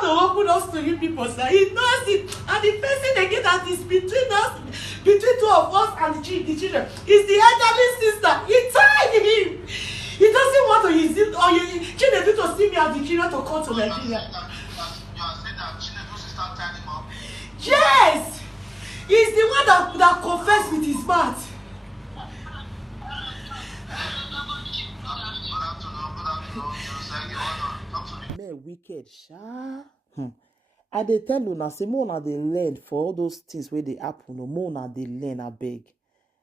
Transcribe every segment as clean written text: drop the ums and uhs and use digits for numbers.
to open us to you people, sir. He knows it. And the person again that is between us, between two of us and the children, is the elderly sister. He tied him. He doesn't want to use it or Chinedu to see me as the children to come to Nigeria. You are saying that Chinedu's sister tied him up? Yes! He's the one that confessed with his mouth. Men wicked, sha. I dey tell you now, say more na dey learn for all those things where they happen. No more na dey learn, I beg.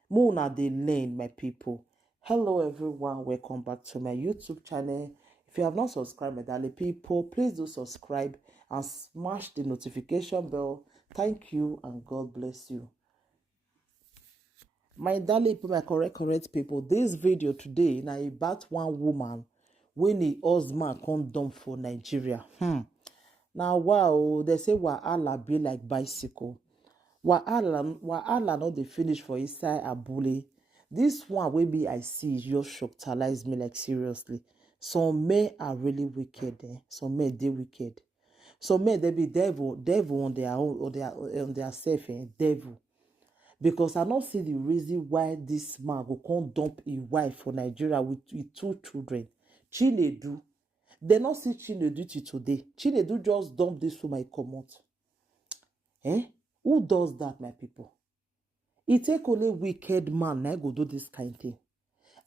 More na dey learn, my people. Hello everyone, welcome back to my YouTube channel. If you have not subscribed, my darling people, please do subscribe and smash the notification bell. Thank you and God bless you. My darling people, my correct people, this video today na about one woman when the husband come down for Nigeria. Now wow, they say wahala be like bicycle. Wahala not dey finish for inside abule. This one wey be I see just shocktalize me like seriously. Some men are really wicked. Some men they wicked. Some men they be devil on their own or on their self. Devil. Because I not see the reason why this man go come dump a wife for Nigeria with two children. Chinedu. They not see Chinedu till today. Chinedu just dump this woman comot. Who does that, my people? It take only wicked man now go do this kind of thing.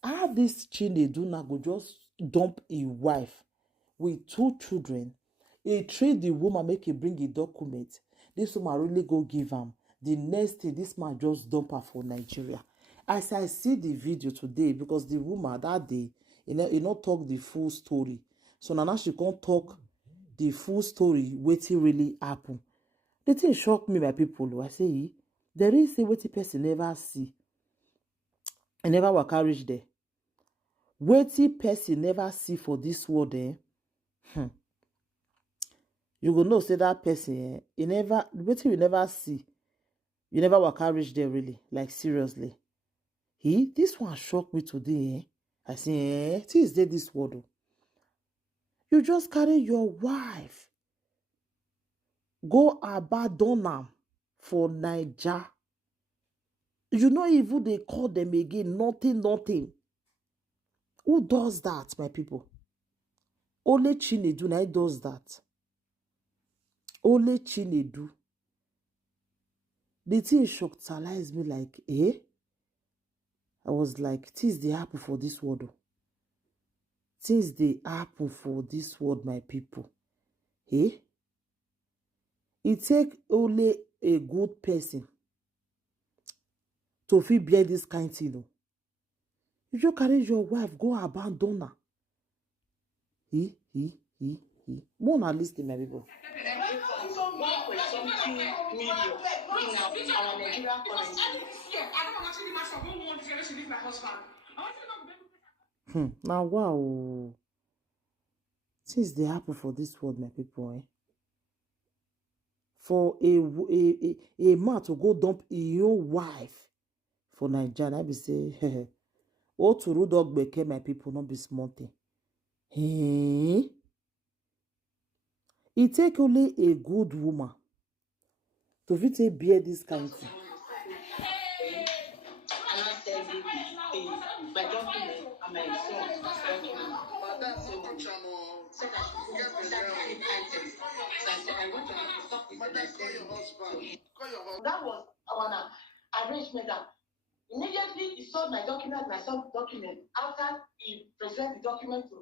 How this Chinedu now go just dump a wife with two children? He treat the woman, make he bring a document. This woman really go give him. The next thing, this man just dump her for Nigeria. As I see the video today, because the woman that day, he not talk the full story. So now she can't talk the full story, wetin really happen. The thing shock me, my people. I say, there is a wetin person never see. And never waka reach there. Wetin person never see for this world, You go know say that person, wetin you never see. You never waka reach there really, like seriously. This one shocked me today. I say, things dey this world. You just carry your wife, go abandon am for Naija. You know even they call them again, nothing. Who does that, my people? Only Chinedu na does that. Only Chinedu. The thing shocktalized me like, I was like, things they happen for this world. Things they happen for this world, my people. It take only a good person to feel bear this kind of thing. You just carry your wife, go abandon her. More na listen, my people. Now wow. Things they happen for this world, my people. For a man to go dump your wife for Nigeria, I be say, oh, to road dog beke, my people, not be small thing. It take only a good woman to fit bear this kind of thing. That was our arrangement. Immediately he saw my document, After he presented the document to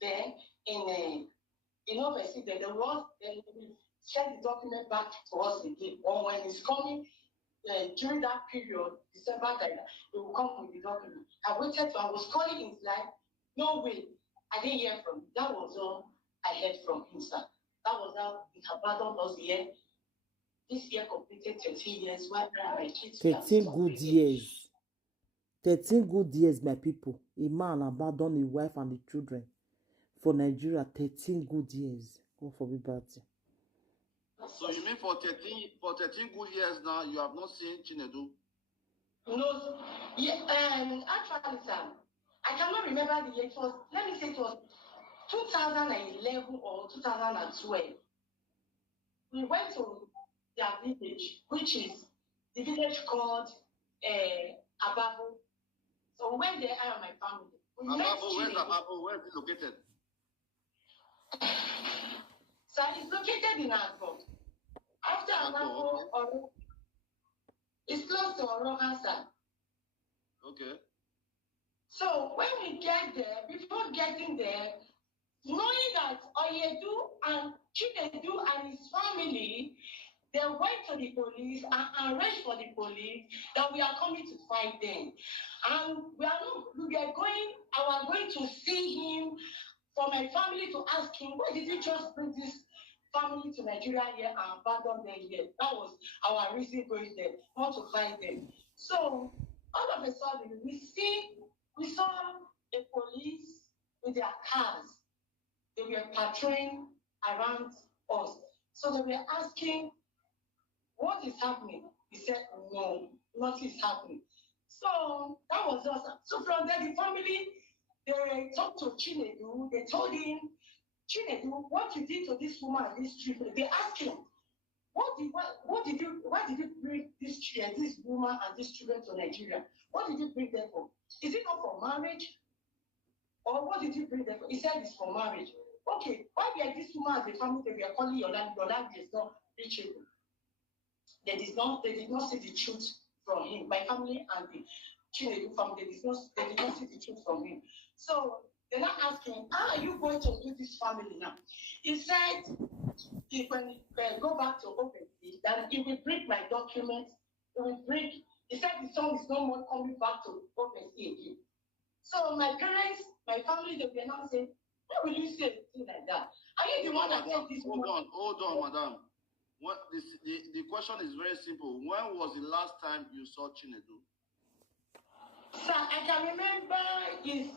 them in overseas, then there was we send the document back to us again. Or when it's coming during that period, December time, he will come with the document. I was calling his line. No way. I didn't hear from him. That was all I heard from him, sir. That was how he abandoned us here. This year completed 13 years. Why 13 good years. 13 good years, my people. A man abandoned his wife and the children for Nigeria. 13 good years. God forbid bad thing. So you mean for 13 good years now, you have not seen Chinedu? No, yeah, actually, sir, I cannot remember the year. Let me say it was 2011 or 2012. we went to their village, which is the village called Ababu. So we went there, I and my family. Ababu, where's Ababu? Where is it located? So it's located in Agbo. After Ababu, it's close to Orogansa. Okay. So when we get there, before getting there, knowing that Oyedu and Chinedu and his family, they went to the police and arranged for the police that we are coming to find them. And we are going to see him, for my family to ask him, why did you just bring this family to Nigeria here and abandon them here? That was our reason going there, not to find them. So all of a sudden, we saw a police with their cars. They were patrolling around us. So they were asking, what is happening? He said, no, nothing is happening. So that was us. So from there, the family, they talked to Chinedu. They told him, Chinedu, what you did to this woman and this children. They asked him, why did you bring this woman and these children to Nigeria? What did you bring them for? Is it not for marriage? Or what did you bring them for? He said it's for marriage. Okay, why were this woman and the family they were calling your land is not reachable? They did not see the truth from him. My family and the Chinedu family, they did not see the truth from him. So they're not asking, how are you going to do this family now? He said, when go back to OpenSea, that he will bring my documents, he said the son is no more coming back to OpenSea again. So my parents, my family, they were not saying, why will you say a thing like that? Are you the one that said this? Hold on, madam. The question is very simple. When was the last time you saw Chinedu? Sir, I can remember is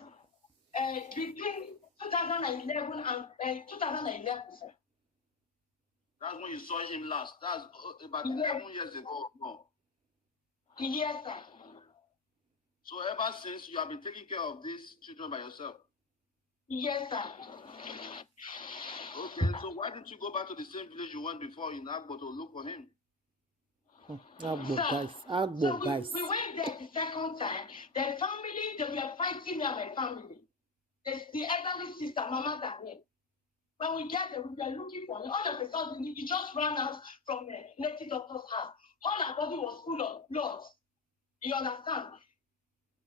between 2011 and 2011, sir. That's when you saw him last. That's about 11 years ago. No. Yes, sir. So ever since, you have been taking care of these children by yourself? Yes, sir. Okay, so why didn't you go back to the same village you went before in Agbo to look for him? Agbo guys. We went there the second time. The family, they were fighting me and my family. The elderly sister, Mama Daniel. When we get there, we were looking for him. All of a sudden, he just ran out from the native doctor's house. All our body was full of blood. You understand?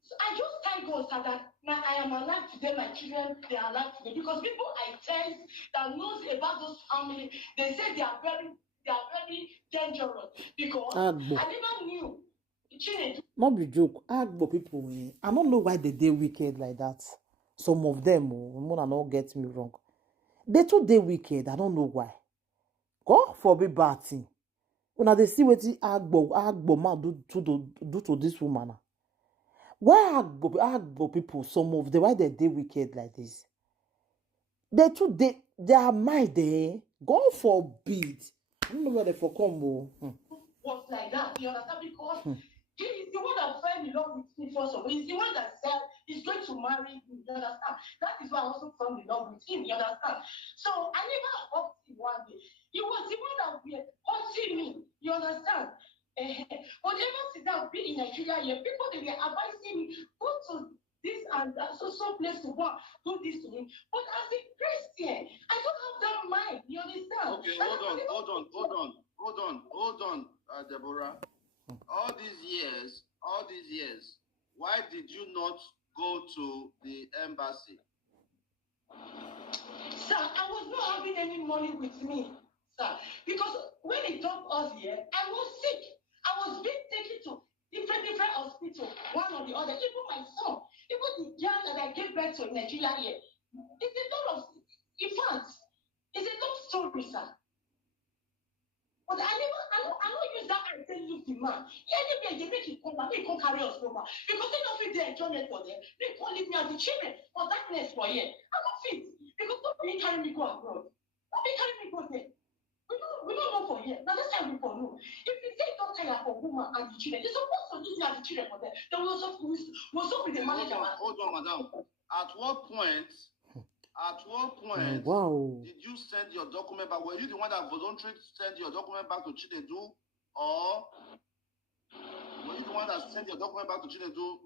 So I just thank God, sir, that I am alive today, my children, they are alive today. Because people I tell that knows about those families, they say they are very dangerous. Because Agbo. I never knew. Not be joke. Agbo people, I don't know why they wicked like that. Some of them, Mona not get me wrong. They too dey wicked. I don't know why. God forbid bad thing. When they see what Agbo man do to this woman. Why Agbo people, some of them, why they wicked like this? They too their mind there. God forbid. I don't know where they for come. Was like that. You understand? Because he is the one that fell in love with me first of all. He's the one that said he's going to marry me. You understand? That is why I also fell in love with him. You understand? So I never hugged him one day. He was the one that was hunting me. You understand? But ever since I've been in Nigeria here, people they were advising me, go to this and that, so place to go, do this to me. But as a Christian, I don't have that mind. You understand? Okay, hold on, Deborah. All these years, why did you not go to the embassy? Sir, I was not having any money with me, sir. Because when he told us here, I was sick. I was being taken to different hospitals, one or the other. Even my son, even the girl that I gave birth to in Nigeria here. It's a lot of, in fact, it's a long story, sir. But I don't use that and say leave the man. Anyway, they make it come back, they can't carry us over. Because they don't feel the enjoyment for them. They can't leave me as the children for darkness for here. I'm not fit. Because nobody carry me go abroad. Nobody carry me go there. We don't know for here. Now this time we for know. If you say don't tell for woman and the children, they're supposed to use me as the children for them. Then we'll also be the manager. Hold on, madam. At what point At what point Wow. did you send your document back? Were you the one that voluntarily sent your document back to Chinedu, or were you the one that sent your document back to Chinedu?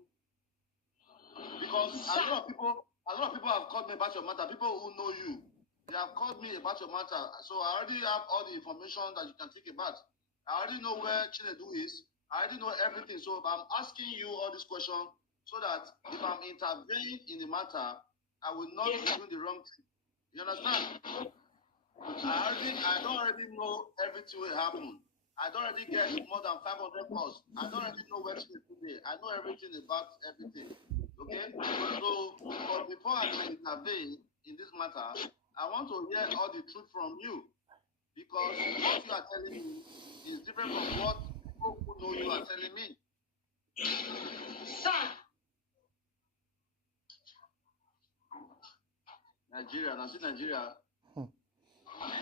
Because a lot of people have called me about your matter. People who know you, they have called me about your matter. So I already have all the information that you can think about. I already know where Chinedu is. I already know everything. So I'm asking you all these questions so that if I'm intervening in the matter, I will not be doing the wrong thing. You understand? I don't already know everything will happen. I don't already get more than 500 calls. I don't already know where Chinedu is. I know everything about everything. Okay? So, but before I can intervene in this matter, I want to hear all the truth from you. Because what you are telling me is different from what people who know you are telling me. Sir. Nigeria, I see Nigeria.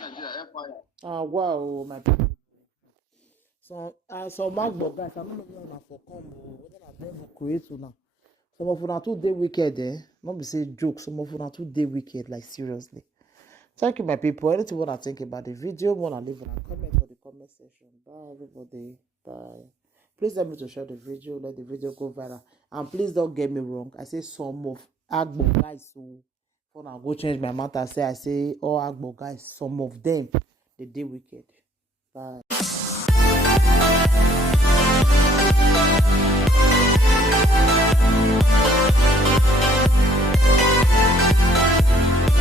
Nigeria, Empire. Wow, my people. So, so Magbo guys, I don't know whether for come or whether I never create now. Some of una too dey wicked, eh? Not be say joke. Some of una too dey wicked, like seriously. Thank you, my people. Anything you wanna think about the video, wanna leave a comment on the comment section. Bye, everybody. Bye. Please help me to share the video. Let the video go viral. And please don't get me wrong. I say some of Agbo guys who for now go change my matter. I say all Agbo guys. Some of them they dey wicked. Bye.